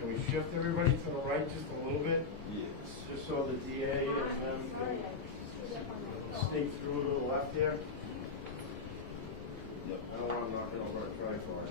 Can we shift everybody to the right just a little bit? Yes. Just so the DA and them can sneak through to the left there? Yep. I don't want them knocking over a tripod.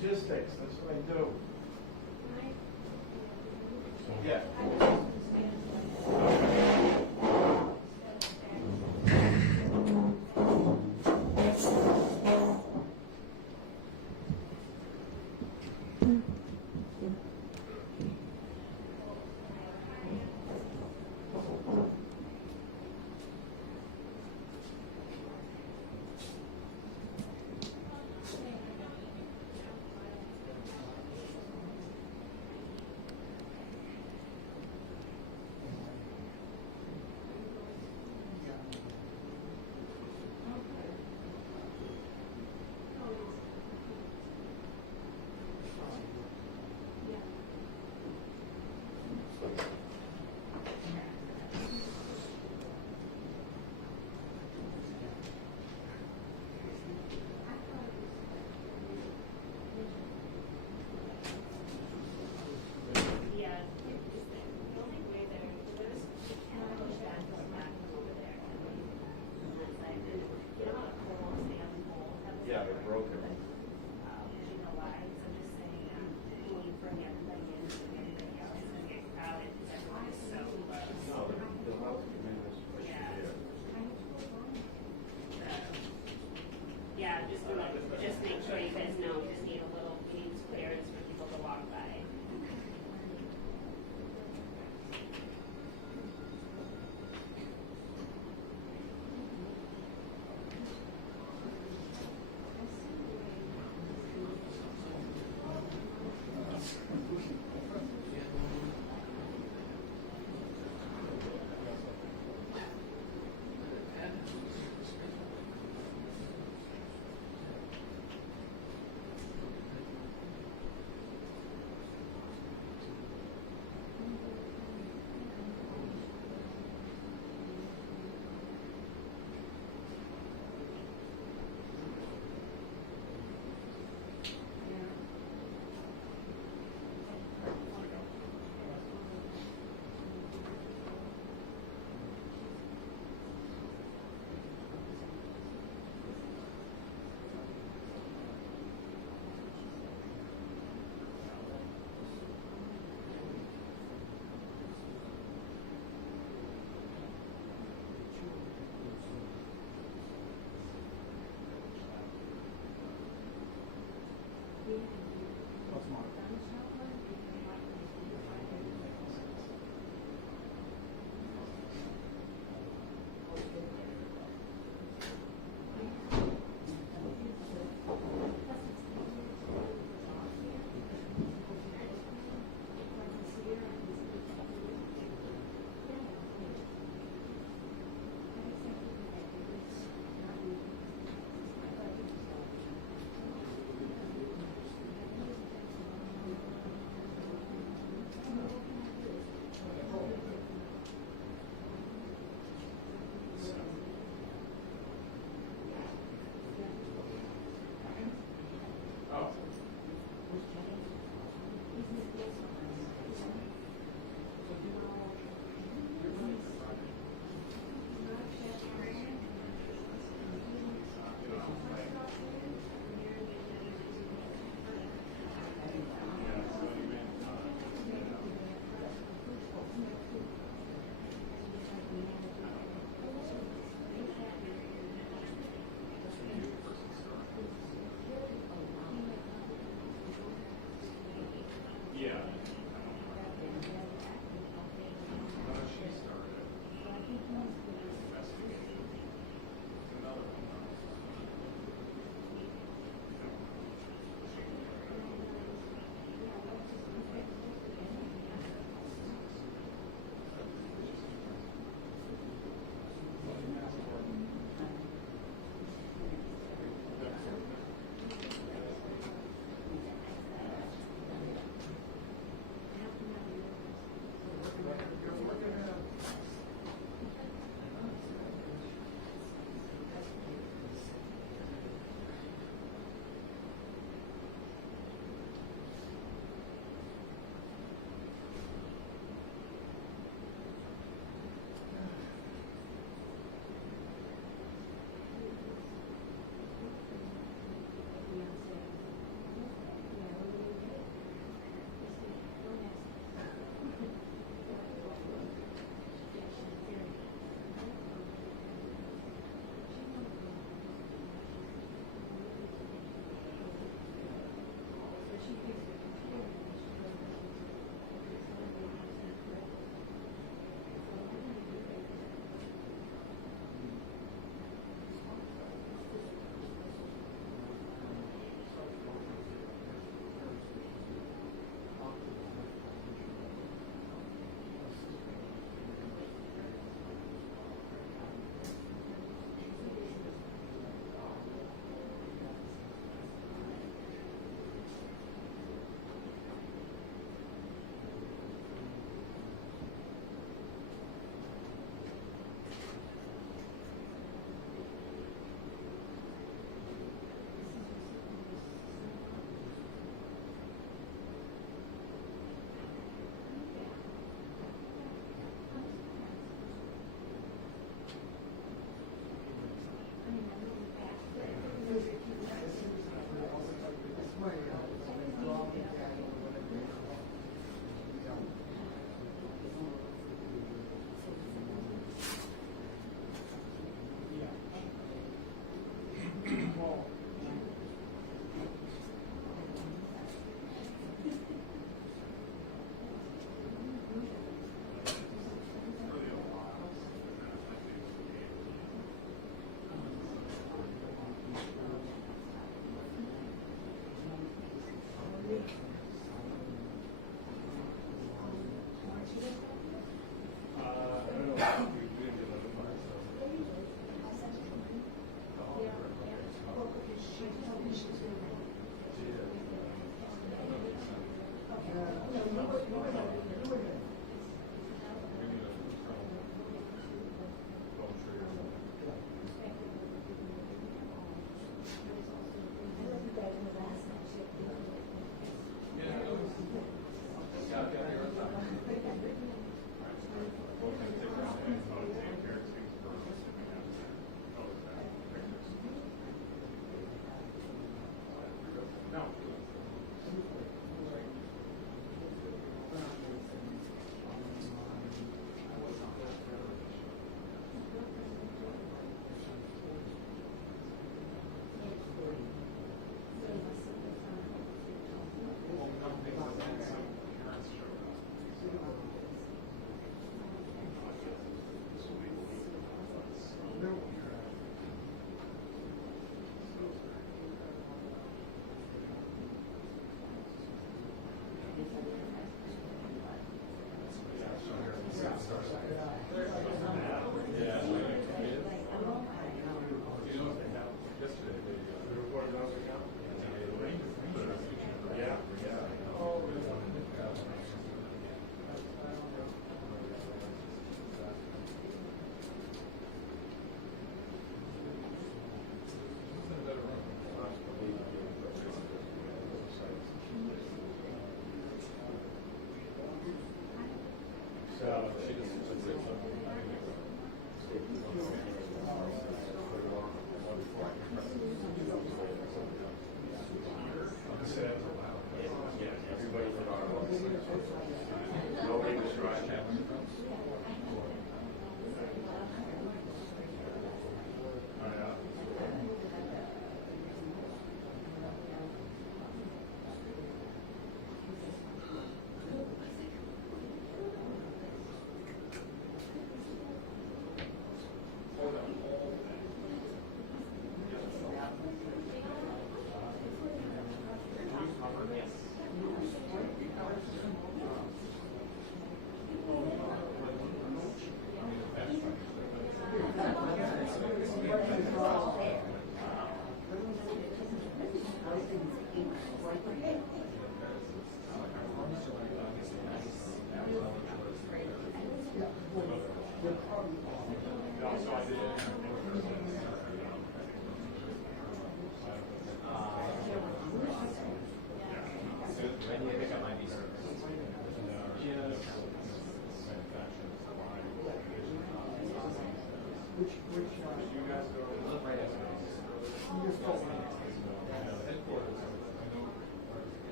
Logistics, that's what I do. Yeah.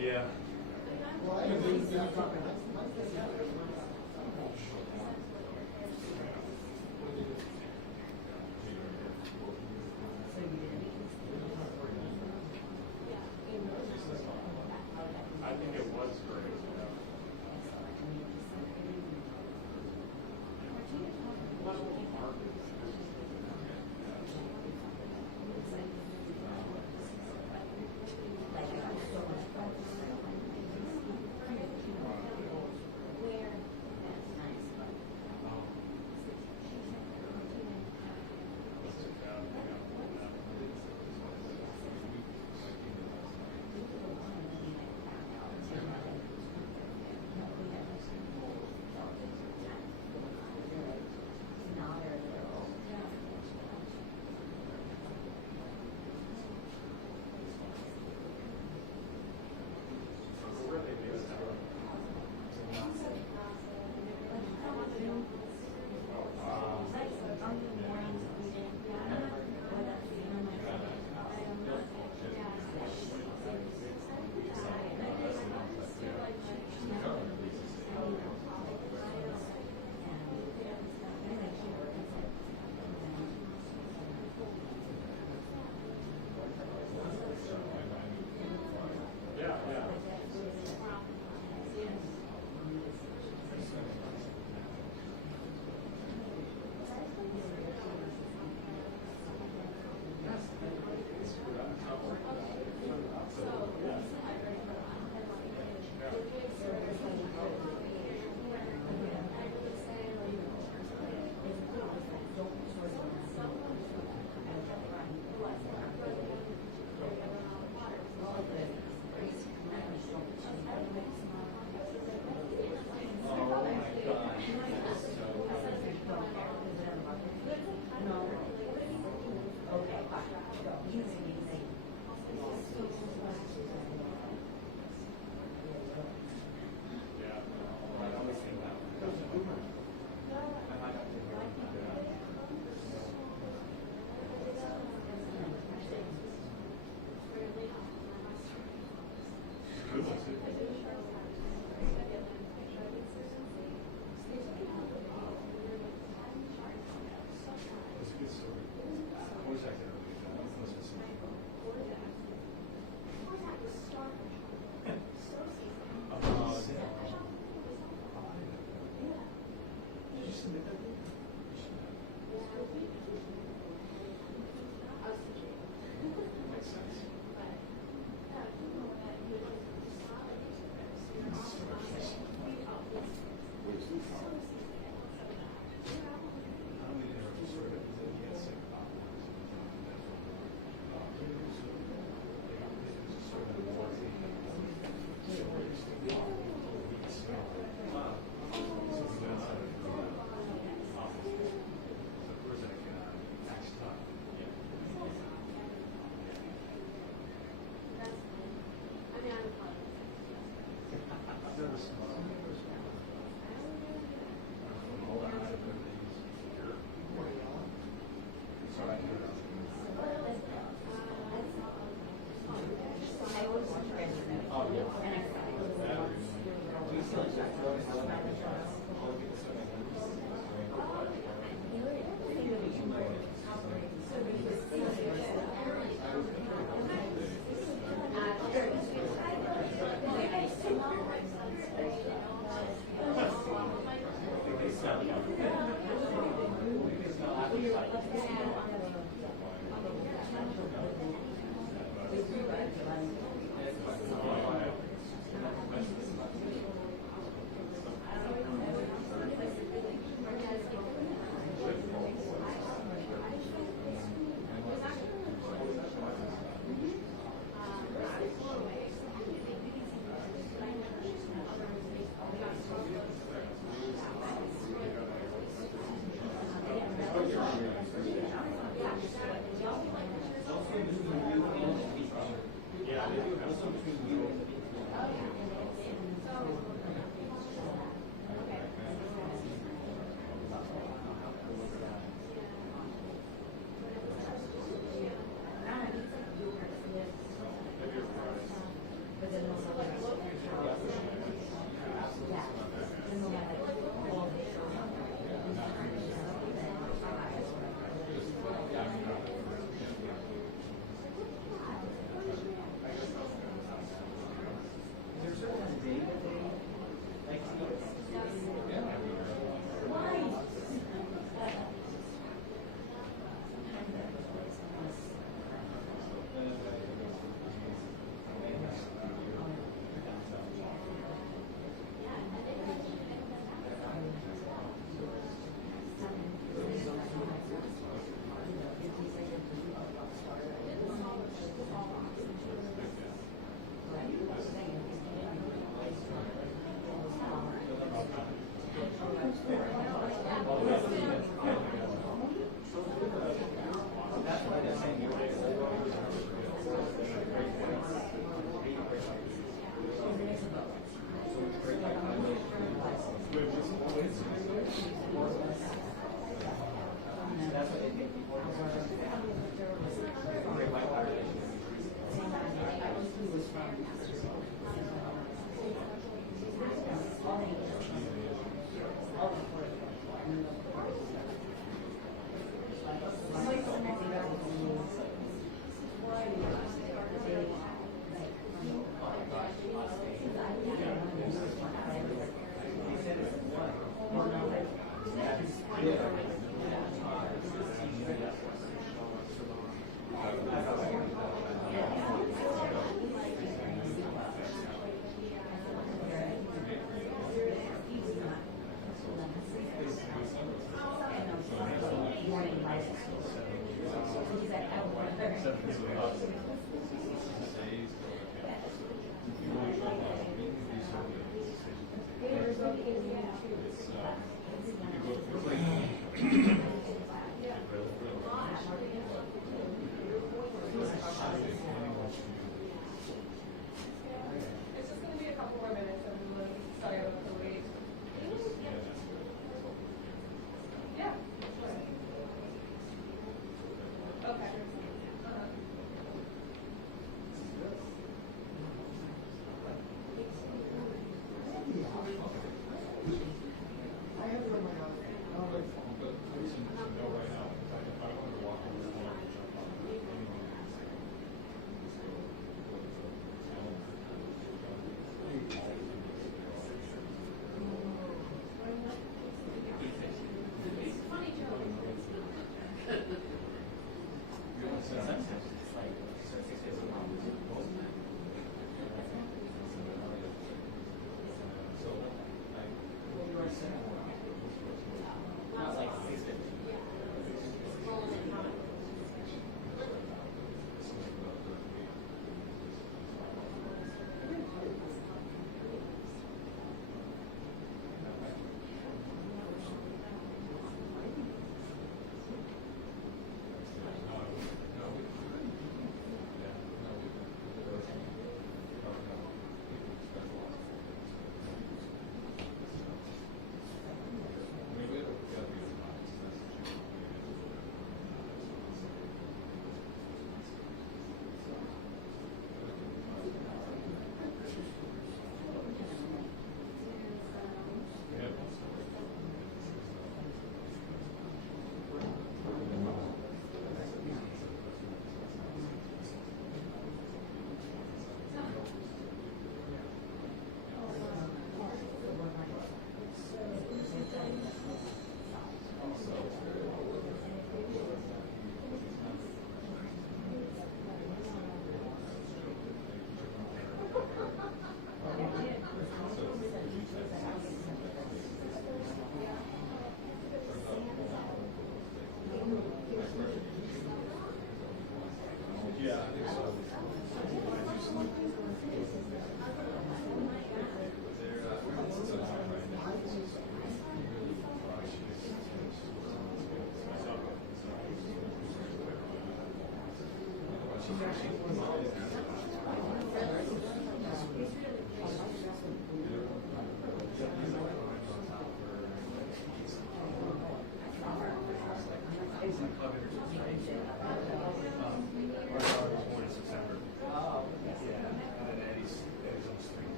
Yeah. I think it was great.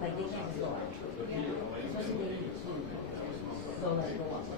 Like they can't go out. So like go up.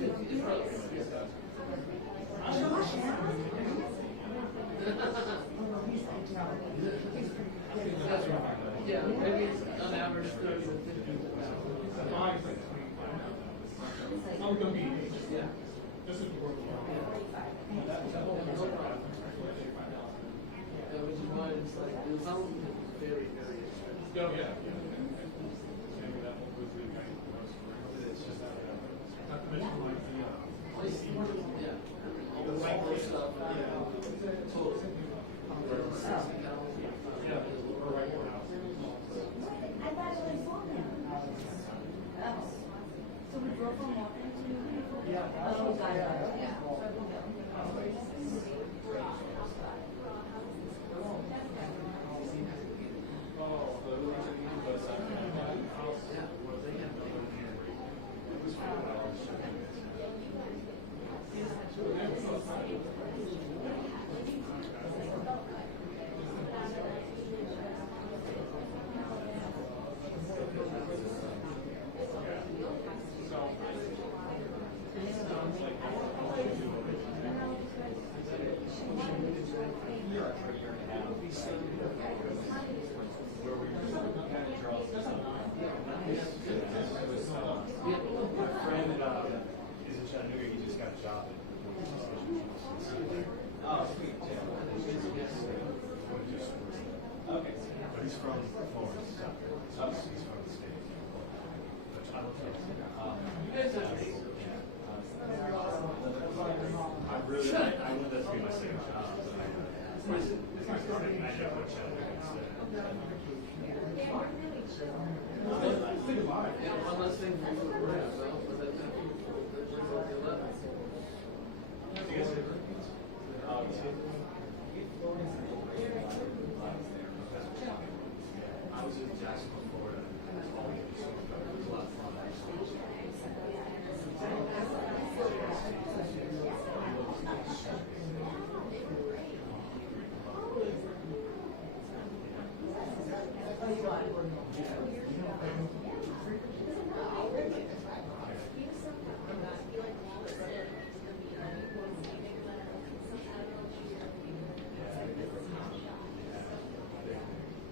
Yeah. Yeah, maybe it's on average 30 to 50. I'm gonna be, Yeah. this is work. Yeah, which is why it's like, it's all very, very expensive. Oh, yeah. Maybe that will be the kind of most, it's just, not to mention like the, Yeah. All the micro stuff, totally. yeah, or right now. I thought it was on there. Oh. So we drove from Walton to? Yeah. Oh, got it. Yeah. Oh, the ones that you do, Oh, sweet. Okay. But he's from Florence. He's from the state. Which I don't know. You guys are I really, I want that to be my second job. I know what think about it. Yeah, one less thing for you to worry about, but that kind of people that live on the 11th. I was in Jacksonville, Florida. It was a lot of fun, actually.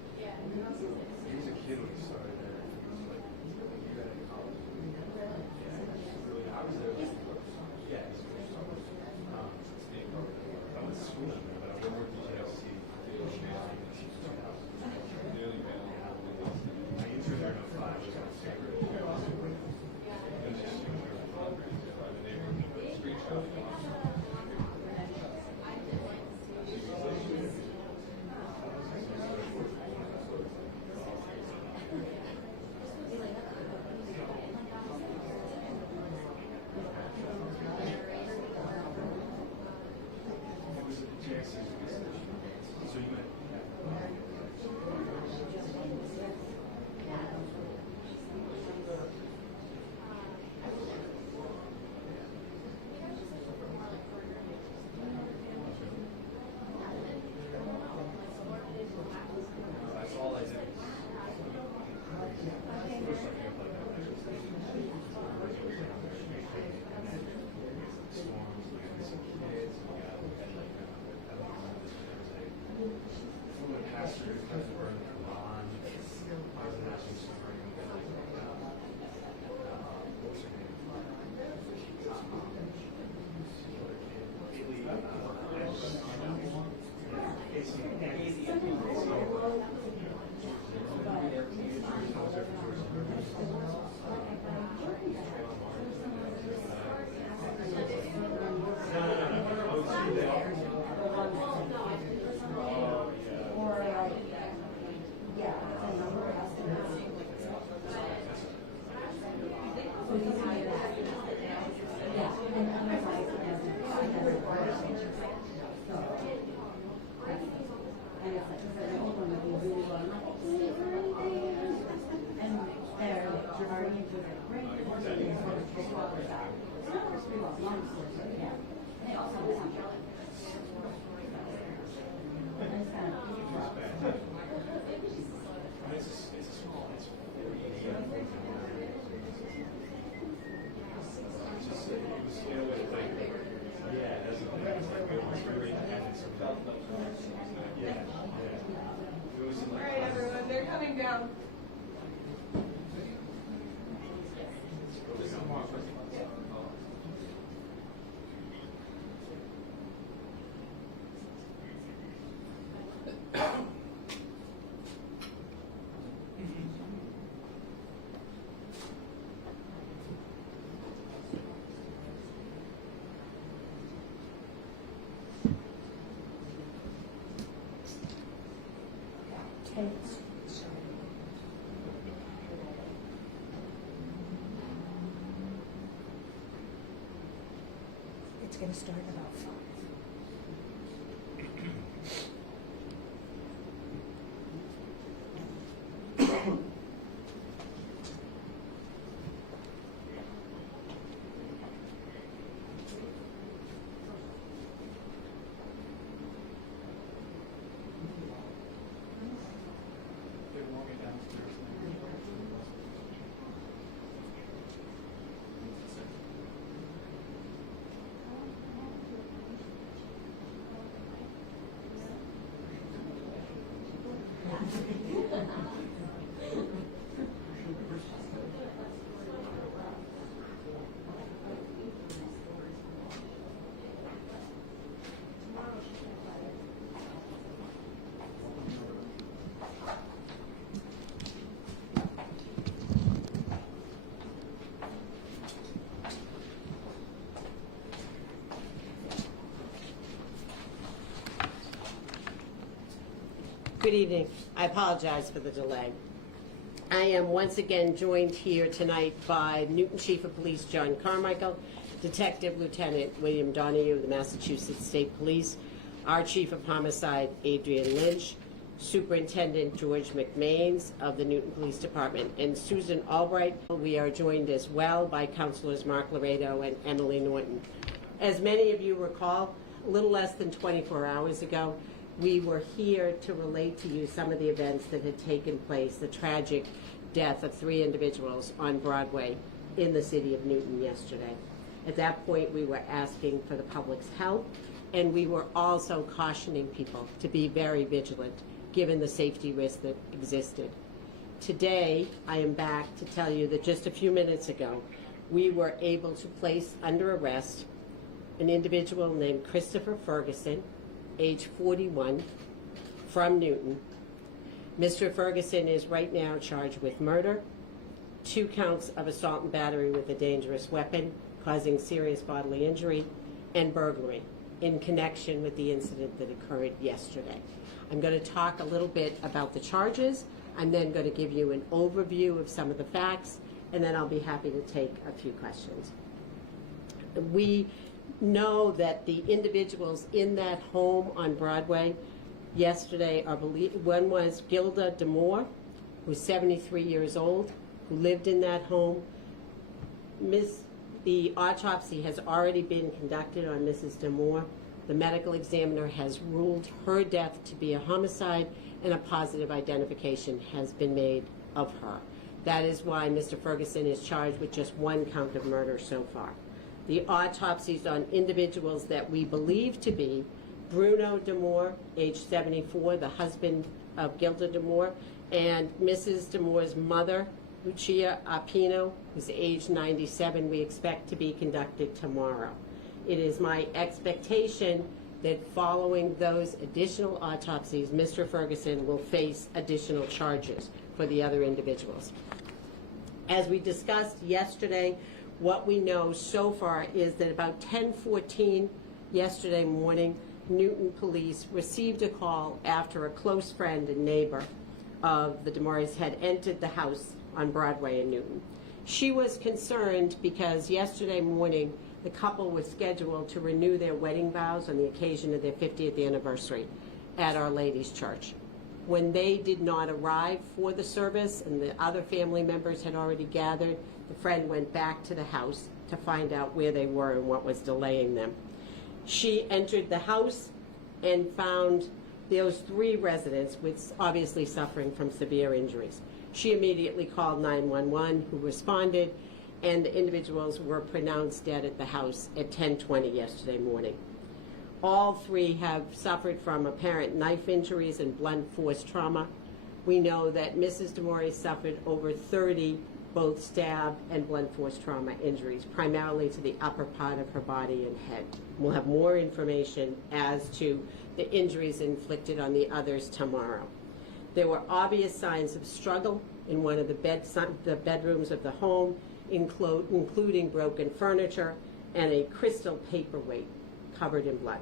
He was a kid when he started there. He was like, you got in college. Yeah, I was there. Yeah, he's I went to school in there, but I worked at JLC. I interned there in 05. It was my favorite. It was just street shopping. So you met? That's all I did. Pastors, because we're in the bond. I was an national supreme. What's her name? It's We always seem All like. right, everyone, they're coming down. Okay. It's gonna start about 5. They're walking downstairs. Good evening. I apologize for the delay. I am once again joined here tonight by Newton Chief of Police John Carmichael, Detective Lieutenant William Donahue of the Massachusetts State Police, our Chief of Homicide Adrian Lynch, Superintendent George McMains of the Newton Police Department, and Susan Albright. We are joined as well by Councilors Mark Laredo and Emily Norton. As many of you recall, a little less than 24 hours ago, we were here to relate to you some of the events that had taken place, the tragic death of 3 individuals on Broadway in the city of Newton yesterday. At that point, we were asking for the public's help, and we were also cautioning people to be very vigilant, given the safety risk that existed. Today, I am back to tell you that just a few minutes ago, we were able to place under arrest an individual named Christopher Ferguson, age 41, from Newton. Mr. Ferguson is right now charged with murder, 2 counts of assault and battery with a dangerous weapon causing serious bodily injury, and burglary in connection with the incident that occurred yesterday. I'm going to talk a little bit about the charges. I'm then going to give you an overview of some of the facts, and then I'll be happy to take a few questions. We know that the individuals in that home on Broadway yesterday are one was Gilda Demore, who's 73 years old, who lived in that home. The autopsy has already been conducted on Mrs. Demore. The medical examiner has ruled her death to be a homicide, and a positive identification has been made of her. That is why Mr. Ferguson is charged with just 1 count of murder so far. The autopsies on individuals that we believe to be Bruno Demore, age 74, the husband of Gilda Demore, and Mrs. Demore's mother, Lucia Apino, who's age 97, we expect to be conducted tomorrow. It is my expectation that following those additional autopsies, Mr. Ferguson will face additional charges for the other individuals. As we discussed yesterday, what we know so far is that about 10:14 yesterday morning, Newton Police received a call after a close friend and neighbor of the Demores had entered the house on Broadway in Newton. She was concerned because yesterday morning the couple was scheduled to renew their wedding vows on the occasion of their 50th anniversary at Our Lady's Church. When they did not arrive for the service and the other family members had already gathered, the friend went back to the house to find out where they were and what was delaying them. She entered the house and found those 3 residents with obviously suffering from severe injuries. She immediately called 911, who responded, and the individuals were pronounced dead at the house at 10:20 yesterday morning. All three have suffered from apparent knife injuries and blunt force trauma. We know that Mrs. DeMori suffered over 30 both stab and blunt force trauma injuries, primarily to the upper part of her body and head. We'll have more information as to the injuries inflicted on the others tomorrow. There were obvious signs of struggle in one of the bedrooms of the home, including broken furniture and a crystal paperweight covered in blood.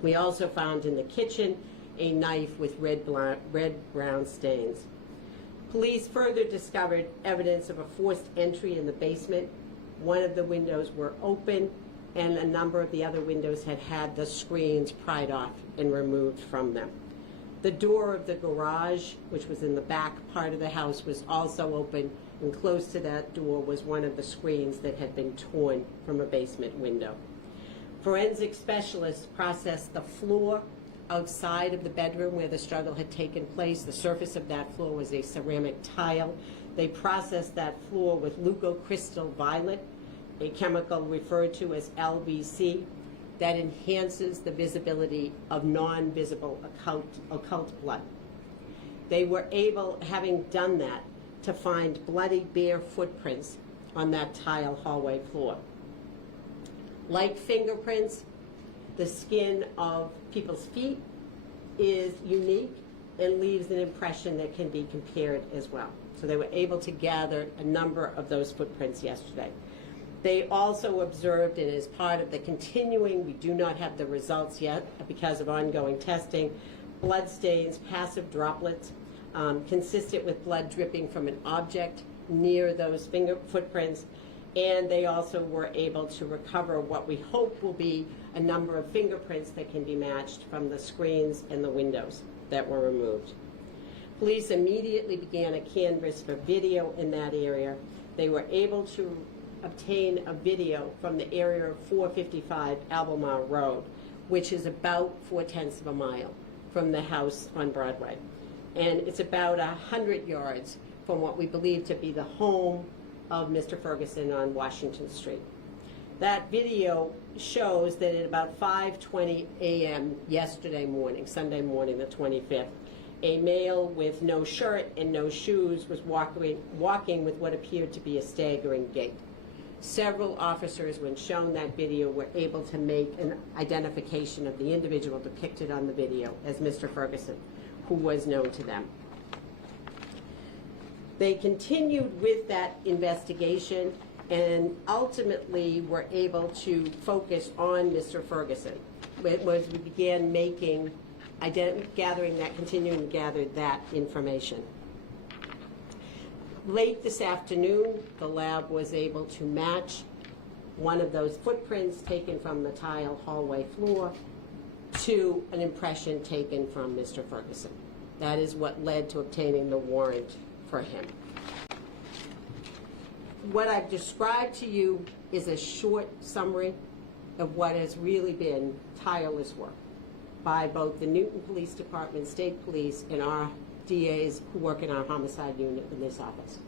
We also found in the kitchen a knife with red-brown stains. Police further discovered evidence of a forced entry in the basement. One of the windows were open, and a number of the other windows had had the screens pried off and removed from them. The door of the garage, which was in the back part of the house, was also open, and close to that door was one of the screens that had been torn from a basement window. Forensic specialists processed the floor outside of the bedroom where the struggle had taken place. The surface of that floor was a ceramic tile. They processed that floor with leucocrystal violet, a chemical referred to as LVC, that enhances the visibility of non-visible occult blood. They were able, having done that, to find bloody bare footprints on that tile hallway floor. Like fingerprints, the skin of people's feet is unique and leaves an impression that can be compared as well. So they were able to gather a number of those footprints yesterday. They also observed, and as part of the continuing, we do not have the results yet because of ongoing testing, blood stains, passive droplets, consistent with blood dripping from an object near those finger footprints. And they also were able to recover what we hope will be a number of fingerprints that can be matched from the screens and the windows that were removed. Police immediately began a canvass for video in that area. They were able to obtain a video from the area of 455 Albemarle Road, which is about 4/10 of a mile from the house on Broadway. And it's about 100 yards from what we believe to be the home of Mr. Ferguson on Washington Street. That video shows that at about 5:20 a.m. yesterday morning, Sunday morning, the 25th, a male with no shirt and no shoes was walking with what appeared to be a staggering gait. Several officers, when shown that video, were able to make an identification of the individual depicted on the video as Mr. Ferguson, who was known to them. They continued with that investigation and ultimately were able to focus on Mr. Ferguson. As we began continuing to gather that information. Late this afternoon, the lab was able to match one of those footprints taken from the tile hallway floor to an impression taken from Mr. Ferguson. That is what led to obtaining the warrant for him. What I've described to you is a short summary of what has really been tireless work by both the Newton Police Department, State Police, and our DAs who work in our homicide unit in this office.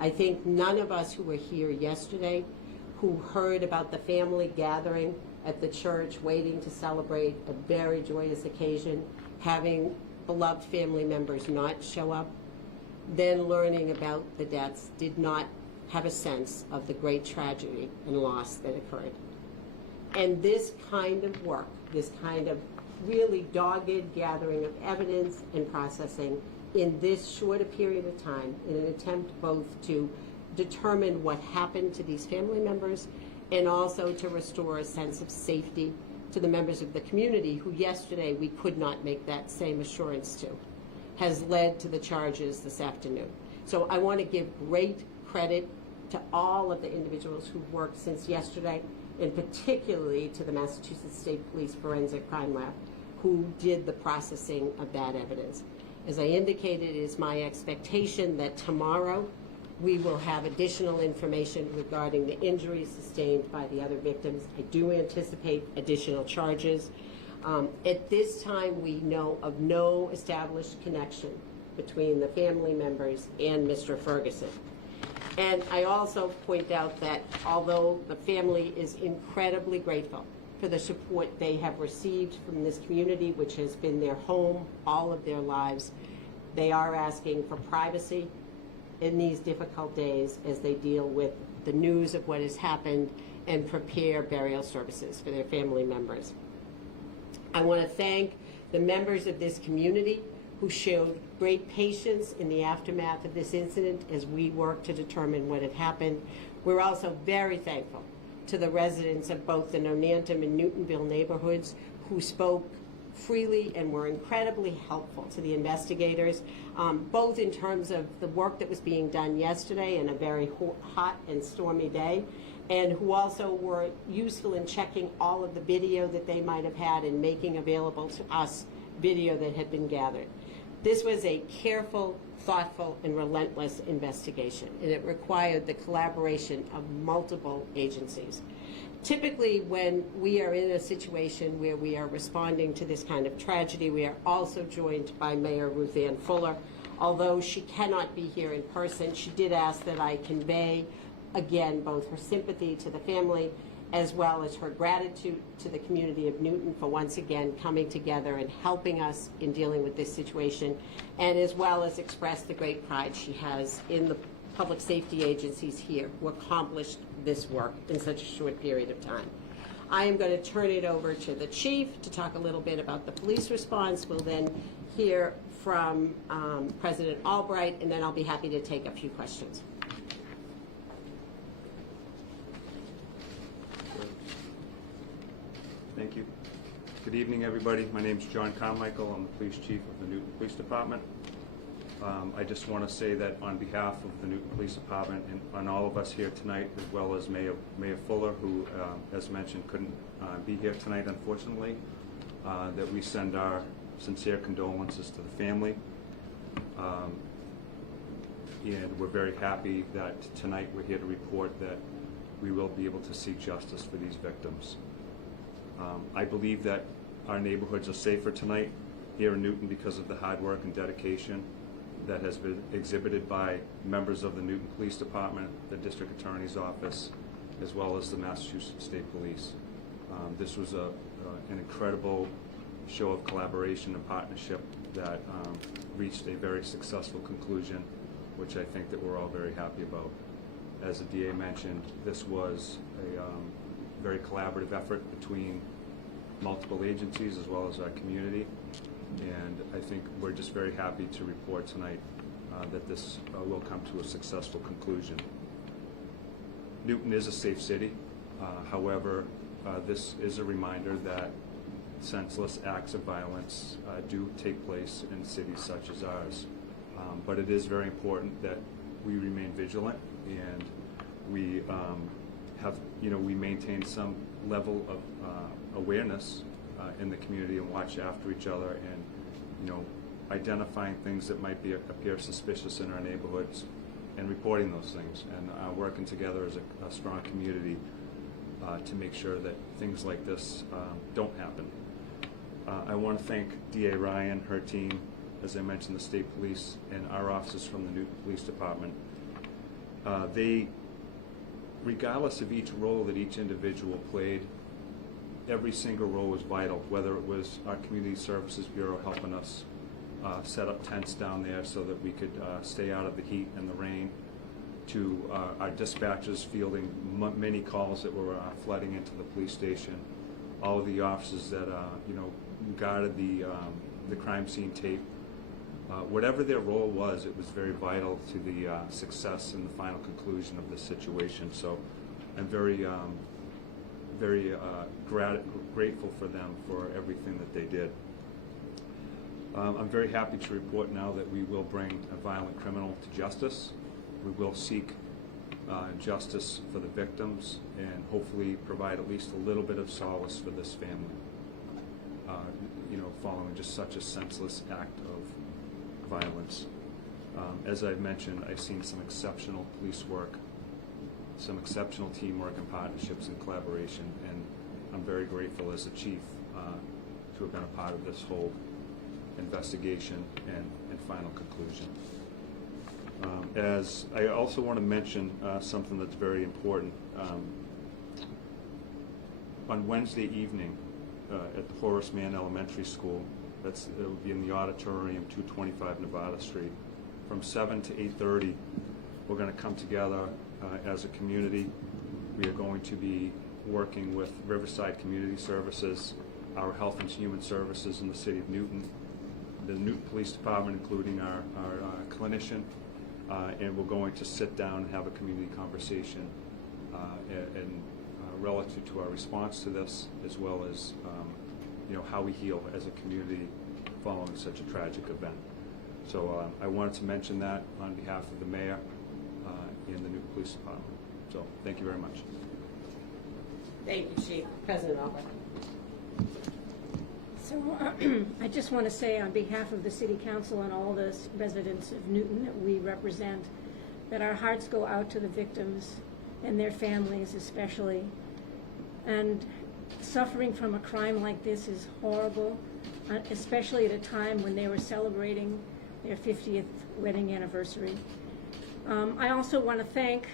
I think none of us who were here yesterday, who heard about the family gathering at the church waiting to celebrate a very joyous occasion, having beloved family members not show up, then learning about the deaths, did not have a sense of the great tragedy and loss that occurred. And this kind of work, this kind of really dogged gathering of evidence and processing in this short a period of time in an attempt both to determine what happened to these family members and also to restore a sense of safety to the members of the community who yesterday we could not make that same assurance to, has led to the charges this afternoon. So I want to give great credit to all of the individuals who worked since yesterday, and particularly to the Massachusetts State Police Forensic Crime Lab, who did the processing of that evidence. As I indicated, it is my expectation that tomorrow we will have additional information regarding the injuries sustained by the other victims. I do anticipate additional charges. At this time, we know of no established connection between the family members and Mr. Ferguson. And I also point out that although the family is incredibly grateful for the support they have received from this community, which has been their home all of their lives. They are asking for privacy in these difficult days as they deal with the news of what has happened and prepare burial services for their family members. I want to thank the members of this community who showed great patience in the aftermath of this incident as we work to determine what had happened. We're also very thankful to the residents of both the Nonantum and Newtonville neighborhoods who spoke freely and were incredibly helpful to the investigators, both in terms of the work that was being done yesterday in a very hot and stormy day, and who also were useful in checking all of the video that they might have had and making available to us video that had been gathered. This was a careful, thoughtful, and relentless investigation, and it required the collaboration of multiple agencies. Typically, when we are in a situation where we are responding to this kind of tragedy, we are also joined by Mayor Ruth Ann Fuller. Although she cannot be here in person, she did ask that I convey, again, both her sympathy to the family as well as her gratitude to the community of Newton for once again coming together and helping us in dealing with this situation, and as well as express the great pride she has in the public safety agencies here who accomplished this work in such a short period of time. I am going to turn it over to the chief to talk a little bit about the police response. We'll then hear from President Albright, and then I'll be happy to take a few questions. Thank you. Good evening, everybody. My name is John Carmichael. I'm the police chief of the Newton Police Department. I just want to say that on behalf of the Newton Police Department and on all of us here tonight, as well as Mayor Fuller, who, as mentioned, couldn't be here tonight, unfortunately, that we send our sincere condolences to the family. And we're very happy that tonight we're here to report that we will be able to seek justice for these victims. I believe that our neighborhoods are safer tonight here in Newton because of the hard work and dedication that has been exhibited by members of the Newton Police Department, the District Attorney's Office, as well as the Massachusetts State Police. This was an incredible show of collaboration and partnership that reached a very successful conclusion, which I think that we're all very happy about. As the DA mentioned, this was a very collaborative effort between multiple agencies as well as our community, and I think we're just very happy to report tonight that this will come to a successful conclusion. Newton is a safe city. However, this is a reminder that senseless acts of violence do take place in cities such as ours. But it is very important that we remain vigilant and we we maintain some level of awareness in the community and watch after each other and, identifying things that might appear suspicious in our neighborhoods and reporting those things and working together as a strong community to make sure that things like this don't happen. I want to thank DA Ryan, her team, as I mentioned, the state police, and our officers from the Newton Police Department. They, regardless of each role that each individual played, every single role was vital, whether it was our Community Services Bureau helping us set up tents down there so that we could stay out of the heat and the rain, to our dispatchers fielding many calls that were flooding into the police station, all of the officers that guarded the crime scene tape. Whatever their role was, it was very vital to the success and the final conclusion of this situation. So I'm very grateful for them for everything that they did. I'm very happy to report now that we will bring a violent criminal to justice. We will seek justice for the victims and hopefully provide at least a little bit of solace for this family, following just such a senseless act of violence. As I've mentioned, I've seen some exceptional police work, some exceptional teamwork and partnerships and collaboration, and I'm very grateful as a chief to have been a part of this whole investigation and final conclusion. As I also want to mention something that's very important. on Wednesday evening at the Horace Mann Elementary School. It'll be in the auditorium, 225 Nevada Street. From 7 to 8:30, we're going to come together as a community. We are going to be working with Riverside Community Services, our Health and Human Services in the city of Newton, the Newton Police Department, including our clinician, and we're going to sit down and have a community conversation and relative to our response to this, as well as how we heal as a community following such a tragic event. So I wanted to mention that on behalf of the mayor and the Newton Police Department. So thank you very much. Thank you, Chief. President Albert. So I just want to say on behalf of the City Council and all the residents of Newton that we represent, that our hearts go out to the victims and their families especially. And suffering from a crime like this is horrible, especially at a time when they were celebrating their 50th wedding anniversary. I also want to thank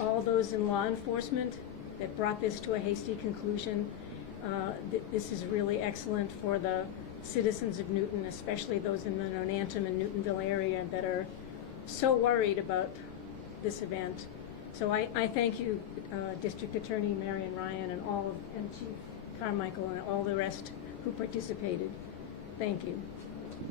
all those in law enforcement that brought this to a hasty conclusion. This is really excellent for the citizens of Newton, especially those in the Nonantum and Newtonville area that are so worried about this event. So I thank you, District Attorney Marion Ryan and Chief Carmichael and all the rest who participated. Thank you.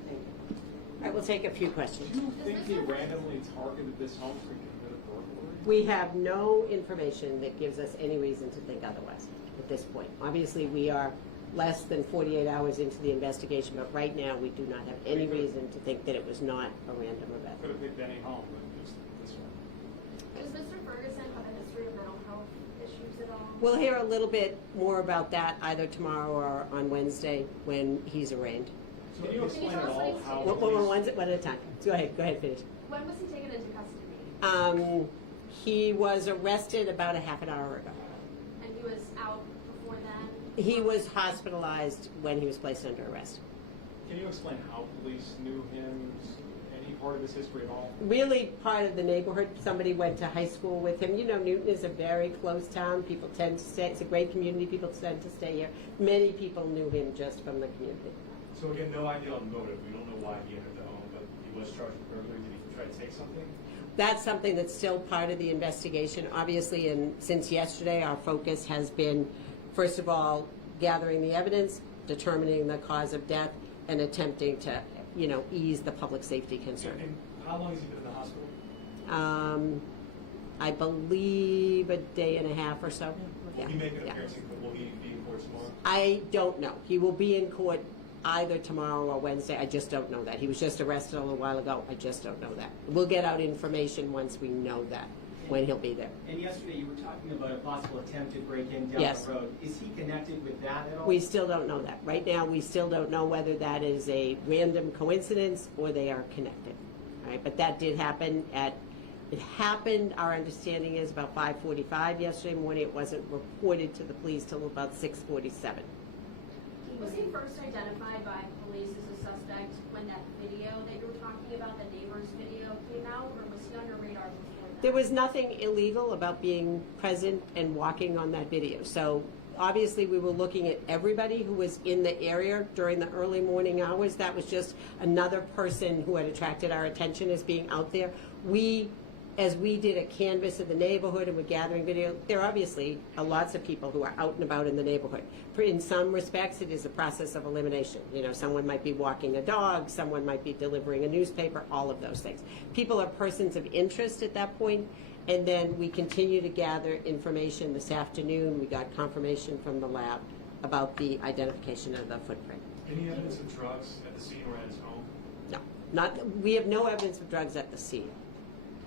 Thank you. I will take a few questions. Do you think he randomly targeted this home to commit a burglary? We have no information that gives us any reason to think otherwise at this point. Obviously, we are less than 48 hours into the investigation, but right now we do not have any reason to think that it was not a random event. Could have picked any home, but just this one. Does Mr. Ferguson have a history of mental health issues at all? We'll hear a little bit more about that either tomorrow or on Wednesday when he's arraigned. So can you explain at all how One at a time. Go ahead, finish. When was he taken into custody? He was arrested about a half an hour ago. And he was out before then? He was hospitalized when he was placed under arrest. Can you explain how police knew him, any part of his history at all? Really part of the neighborhood. Somebody went to high school with him. You know, Newton is a very close town. People tend to stay. It's a great community. People tend to stay here. Many people knew him just from the community. So again, no idea on the motive. We don't know why he entered the home, but he was charged with burglary. Did he try to take something? That's something that's still part of the investigation, obviously, and since yesterday, our focus has been, first of all, gathering the evidence, determining the cause of death, and attempting to, ease the public safety concern. And how long has he been in the hospital? I believe a day and a half or so. Will he make an appearance in court? Will he be in court tomorrow? I don't know. He will be in court either tomorrow or Wednesday. I just don't know that. He was just arrested a little while ago. I just don't know that. We'll get out information once we know that, when he'll be there. And yesterday you were talking about a possible attempt to break in down Yes. the road. Is he connected with that at all? We still don't know that. Right now, we still don't know whether that is a random coincidence or they are connected. All right, but that did happen our understanding is about 5:45 yesterday morning. It wasn't reported to the police till about 6:47. Was he first identified by police as a suspect when that video that you were talking about, the neighbor's video, came out, or was he on your radar before that? There was nothing illegal about being present and walking on that video. So obviously we were looking at everybody who was in the area during the early morning hours. That was just another person who had attracted our attention as being out there. As we did a canvass of the neighborhood and we're gathering video, there obviously are lots of people who are out and about in the neighborhood. In some respects, it is a process of elimination. Someone might be walking a dog, someone might be delivering a newspaper, all of those things. People are persons of interest at that point, and then we continue to gather information. This afternoon, we got confirmation from the lab about the identification of the footprint. Any evidence of drugs at the scene or at his home? No, we have no evidence of drugs at the scene.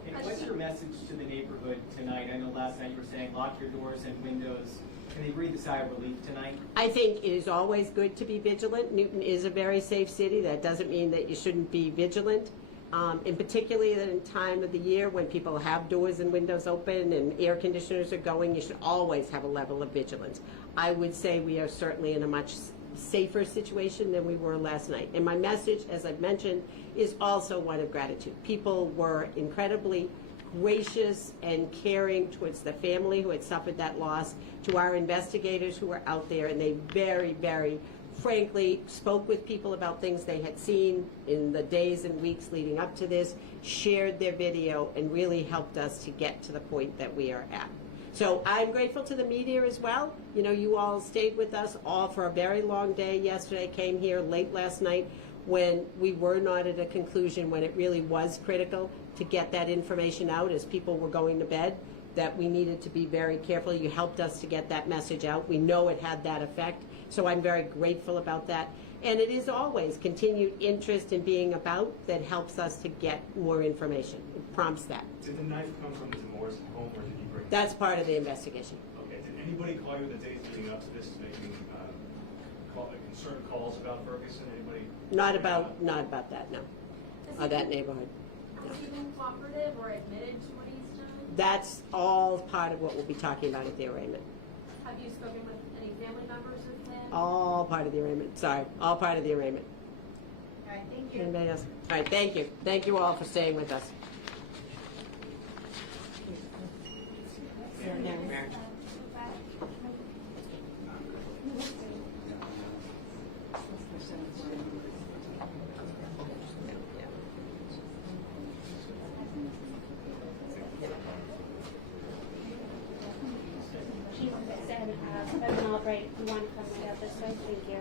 And what's your message to the neighborhood tonight? I know last night you were saying lock your doors and windows. Can they breathe a sigh of relief tonight? I think it is always good to be vigilant. Newton is a very safe city. That doesn't mean that you shouldn't be vigilant. And particularly at a time of the year when people have doors and windows open and air conditioners are going, you should always have a level of vigilance. I would say we are certainly in a much safer situation than we were last night. And my message, as I've mentioned, is also one of gratitude. People were incredibly gracious and caring towards the family who had suffered that loss, to our investigators who were out there, and they very, very frankly spoke with people about things they had seen in the days and weeks leading up to this, shared their video, and really helped us to get to the point that we are at. So I'm grateful to the media as well. You know, you all stayed with us all for a very long day yesterday, came here late last night when we were not at a conclusion, when it really was critical to get that information out as people were going to bed, that we needed to be very careful. You helped us to get that message out. We know it had that effect, so I'm very grateful about that. And it is always continued interest in being about that helps us to get more information. It prompts that. Did the knife come from Ms. Moore's home, or did he bring it? That's part of the investigation. Okay, did anybody call you in the days leading up to this, making concerned calls about Ferguson? Anybody? Not about that, no. Or that neighborhood. Has he been cooperative or admitted to what he's done? That's all part of what we'll be talking about at the arraignment. Have you spoken with any family members of him? All part of the arraignment. Sorry, all part of the arraignment. All right, thank you. Anybody else? All right, thank you. Thank you all for staying with us. Chief, and Albright, if you want to come right up this way, thank you.